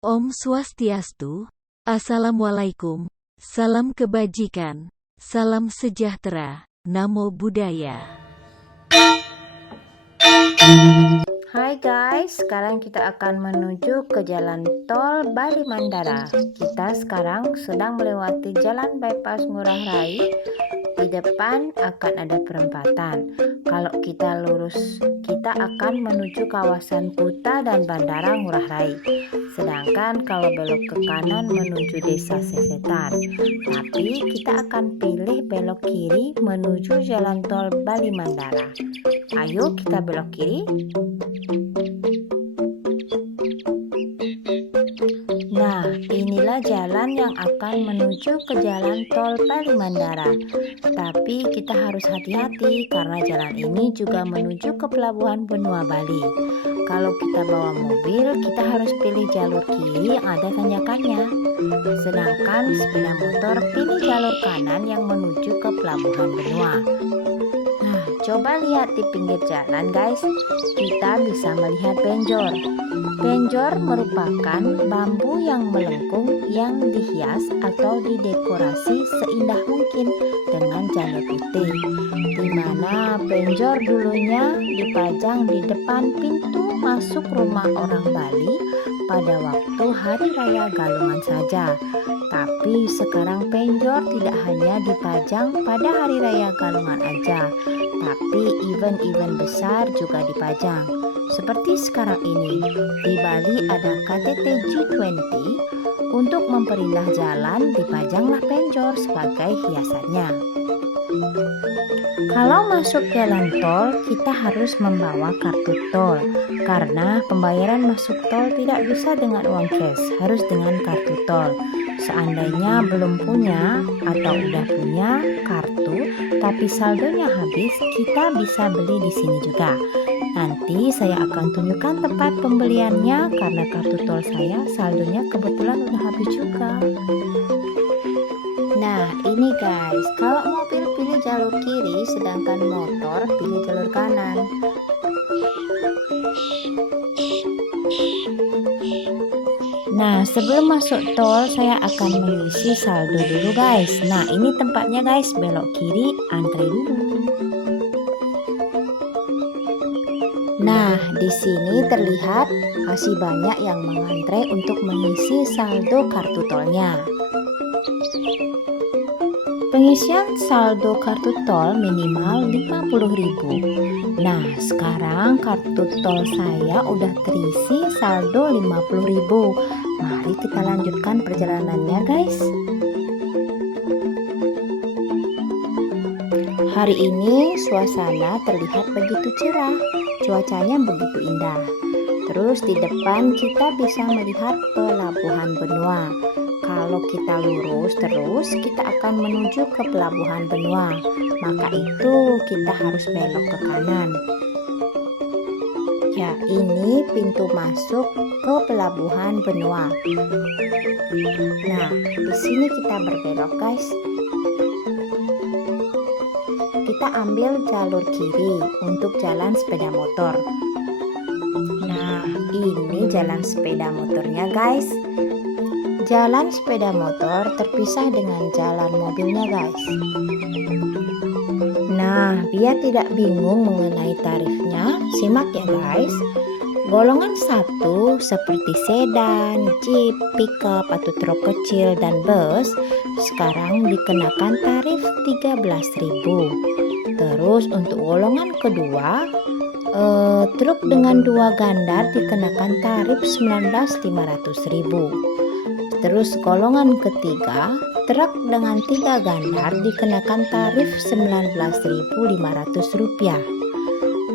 Om Swastiastu, Assalamualaikum, salam kebajikan, salam sejahtera, Namo Buddhaya. Hai guys, sekarang kita akan menuju ke jalan tol Bali Mandara. Kita sekarang sedang melewati jalan bypass Ngurah Rai. Di depan akan ada perempatan. Kalau kita lurus, kita akan menuju kawasan Kuta dan Bandara Ngurah Rai. Sedangkan kalau belok ke kanan menuju Desa Sesetan. Tapi kita akan pilih belok kiri menuju jalan tol Bali Mandara. Ayo kita belok kiri. Nah, inilah jalan yang akan menuju ke jalan tol Bali Mandara. Tapi kita harus hati-hati karena jalan ini juga menuju ke Pelabuhan Benua Bali. Kalau kita bawa mobil, kita harus pilih jalur kiri yang ada tanjakannya. Sedangkan sepeda motor pilih jalur kanan yang menuju ke Pelabuhan Benua. Nah, coba lihat di pinggir jalan guys, kita bisa melihat benjor. Benjor merupakan bambu yang melengkung yang dihias atau didekorasi seindah mungkin dengan janda putih, di mana benjor dulunya dipajang di depan pintu masuk rumah orang Bali pada waktu Hari Raya Galungan saja. Tapi sekarang benjor tidak hanya dipajang pada Hari Raya Galungan aja, tapi event-event besar juga dipajang. Seperti sekarang ini, di Bali ada KTT G20, untuk memperindah jalan dipajanglah benjor sebagai hiasannya. Kalau masuk jalan tol, kita harus membawa kartu tol, karena pembayaran masuk tol tidak bisa dengan uang cash, harus dengan kartu tol. Seandainya belum punya atau udah punya kartu, tapi saldonya habis, kita bisa beli di sini juga. Nanti saya akan tunjukkan tempat pembeliannya karena kartu tol saya saldonya kebetulan udah habis juga. Nah ini guys, kalau mobil pilih jalur kiri sedangkan motor pilih jalur kanan. Nah sebelum masuk tol saya akan mengisi saldo dulu guys. Nah ini tempatnya guys, belok kiri, antre dulu. Nah, di sini terlihat masih banyak yang mengantre untuk mengisi saldo kartu tolnya. Pengisian saldo kartu tol minimal 50.000. Nah, sekarang kartu tol saya udah terisi saldo 50.000. Mari kita lanjutkan perjalanannya, guys. Hari ini suasana terlihat begitu cerah, cuacanya begitu indah. Terus di depan kita bisa melihat Pelabuhan Benua. Kalau kita lurus terus, kita akan menuju ke Pelabuhan Benua. Maka itu kita harus belok ke kanan. Ya, ini pintu masuk ke Pelabuhan Benua. Nah, di sini kita berbelok, guys. Kita ambil jalur kiri untuk jalan sepeda motor. Nah, ini jalan sepeda motornya guys. Jalan sepeda motor terpisah dengan jalan mobilnya guys. Nah, biar tidak bingung mengenai tarifnya, simak ya guys. Golongan 1 seperti sedan, jeep, pickup atau truk kecil dan bus sekarang dikenakan tarif 13.000. Terus untuk golongan kedua, truk dengan 2 gandar dikenakan tarif 19.500.000. Terus golongan ketiga, truk dengan 3 gandar dikenakan tarif 19.500 rupiah.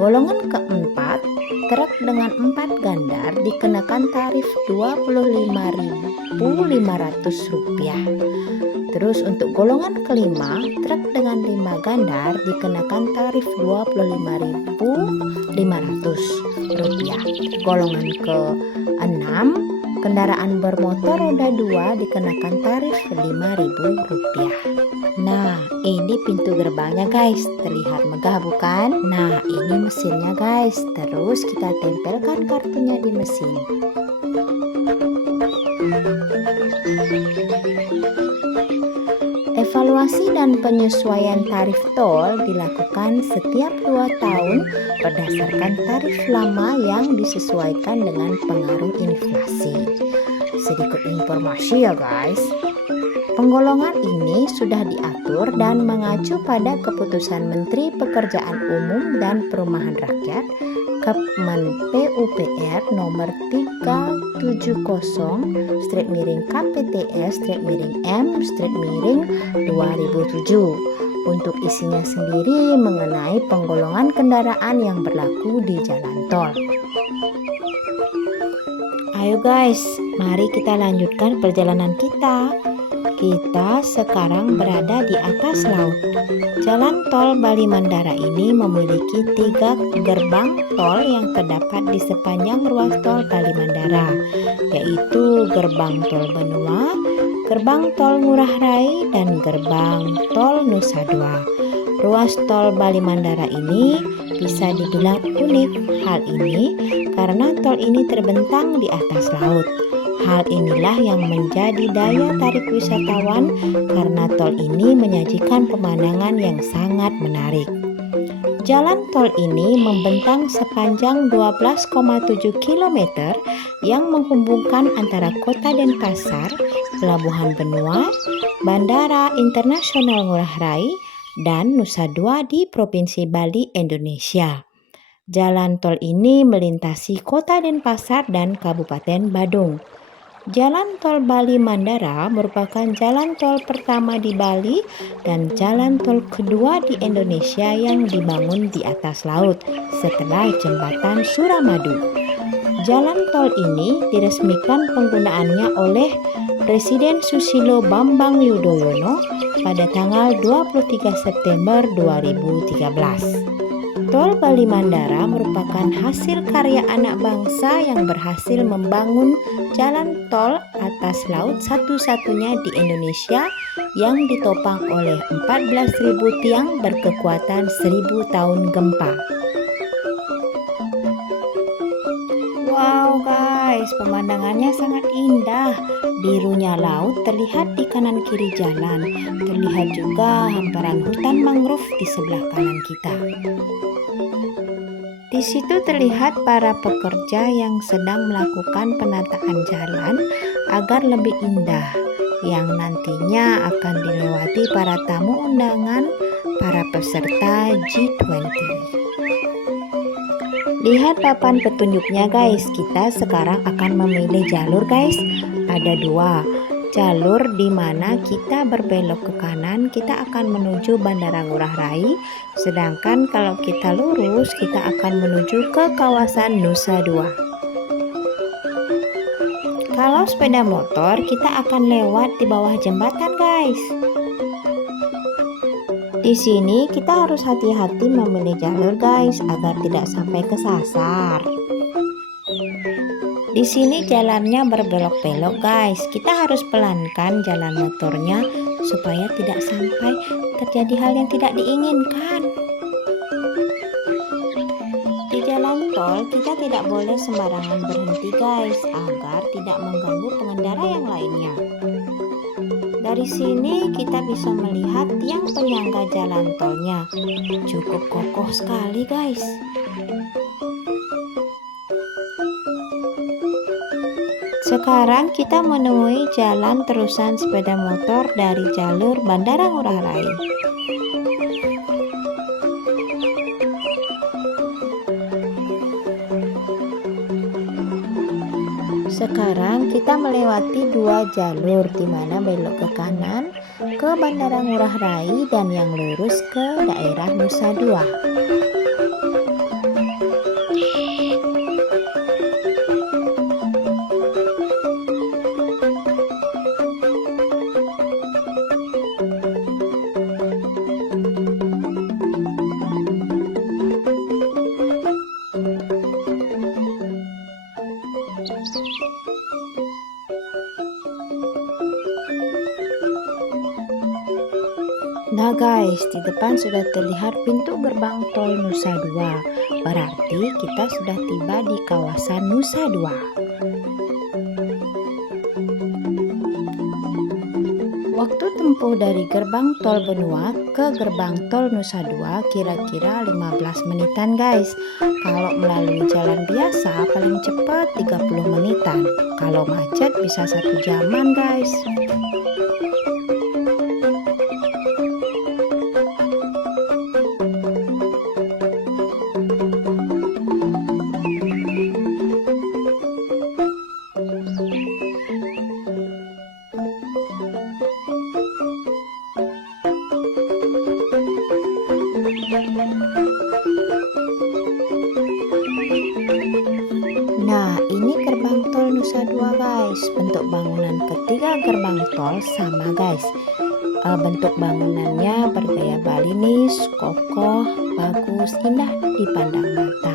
Golongan keempat, truk dengan 4 gandar dikenakan tarif 25.500 rupiah. Terus untuk golongan kelima, truk dengan 5 gandar dikenakan tarif 25.500 rupiah. Golongan ke-6, kendaraan bermotor roda 2 dikenakan tarif 5.000 rupiah. Nah, ini pintu gerbangnya guys, terlihat megah bukan? Nah, ini mesinnya guys. Terus kita tempelkan kartunya di mesin. Evaluasi dan penyesuaian tarif tol dilakukan setiap 2 tahun berdasarkan tarif lama yang disesuaikan dengan pengaruh inflasi. Sedikit informasi ya guys. Penggolongan ini sudah diatur dan mengacu pada keputusan Menteri Pekerjaan Umum dan Perumahan Rakyat Kepmen PUPR nomor 370/KPTS/M/2007 untuk isinya sendiri mengenai penggolongan kendaraan yang berlaku di jalan tol. Ayo guys, mari kita lanjutkan perjalanan kita. Kita sekarang berada di atas laut. Jalan tol Bali Mandara ini memiliki 3 gerbang tol yang terdapat di sepanjang ruas tol Bali Mandara, yaitu gerbang tol Benua, gerbang tol Ngurah Rai, dan gerbang tol Nusa Dua. Ruas tol Bali Mandara ini bisa dibilang unik. Hal ini karena tol ini terbentang di atas laut. Hal inilah yang menjadi daya tarik wisatawan karena tol ini menyajikan pemandangan yang sangat menarik. Jalan tol ini membentang sepanjang 12,7 km yang menghubungkan antara Kota Denpasar, Pelabuhan Benua, Bandara Internasional Ngurah Rai, dan Nusa Dua di Provinsi Bali, Indonesia. Jalan tol ini melintasi Kota Denpasar dan Kabupaten Badung. Jalan tol Bali Mandara merupakan jalan tol pertama di Bali dan jalan tol kedua di Indonesia yang dibangun di atas laut setelah jembatan Suramadu. Jalan tol ini diresmikan penggunaannya oleh Presiden Susilo Bambang Yudhoyono pada tanggal 23 September 2013. Tol Bali Mandara merupakan hasil karya anak bangsa yang berhasil membangun jalan tol atas laut satu-satunya di Indonesia yang ditopang oleh 14.000 tiang berkekuatan 1.000 tahun gempa. Wow guys, pemandangannya sangat indah. Birunya laut terlihat di kanan kiri jalan. Terlihat juga hamparan hutan mangrove di sebelah kanan kita. Di situ terlihat para pekerja yang sedang melakukan penataan jalan agar lebih indah, yang nantinya akan dilewati para tamu undangan, para peserta G20. Lihat papan petunjuknya guys, kita sekarang akan memilih jalur guys. Ada 2 jalur di mana kita berbelok ke kanan, kita akan menuju Bandara Ngurah Rai, sedangkan kalau kita lurus kita akan menuju ke kawasan Nusa Dua. Kalau sepeda motor kita akan lewat di bawah jembatan guys. Di sini kita harus hati-hati memilih jalur guys agar tidak sampai kesasar. Di sini jalannya berbelok-belok guys. Kita harus pelankan jalan motornya supaya tidak sampai terjadi hal yang tidak diinginkan. Di jalan tol kita tidak boleh sembarangan berhenti guys agar tidak mengganggu pengendara yang lainnya. Dari sini kita bisa melihat tiang penyangga jalan tolnya. Cukup kokoh sekali guys. Sekarang kita menemui jalan terusan sepeda motor dari jalur Bandara Ngurah Rai. Sekarang kita melewati 2 jalur, di mana belok ke kanan ke Bandara Ngurah Rai dan yang lurus ke daerah Nusa Dua. Nah guys, di depan sudah terlihat pintu gerbang tol Nusa Dua. Berarti kita sudah tiba di kawasan Nusa Dua. Waktu tempuh dari gerbang tol Benua ke gerbang tol Nusa Dua kira-kira 15 menitan guys. Kalau melalui jalan biasa paling cepat 30 menitan. Kalau macet bisa 1 jaman guys. Nah, ini gerbang tol Nusa Dua guys. Bentuk bangunan ketiga gerbang tol sama guys. Bentuk bangunannya bergaya Balinese, kokoh, bagus, indah dipandang mata.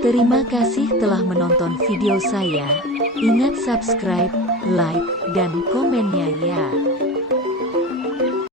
Terima kasih telah menonton video saya. Ingat subscribe, like, dan komennya ya.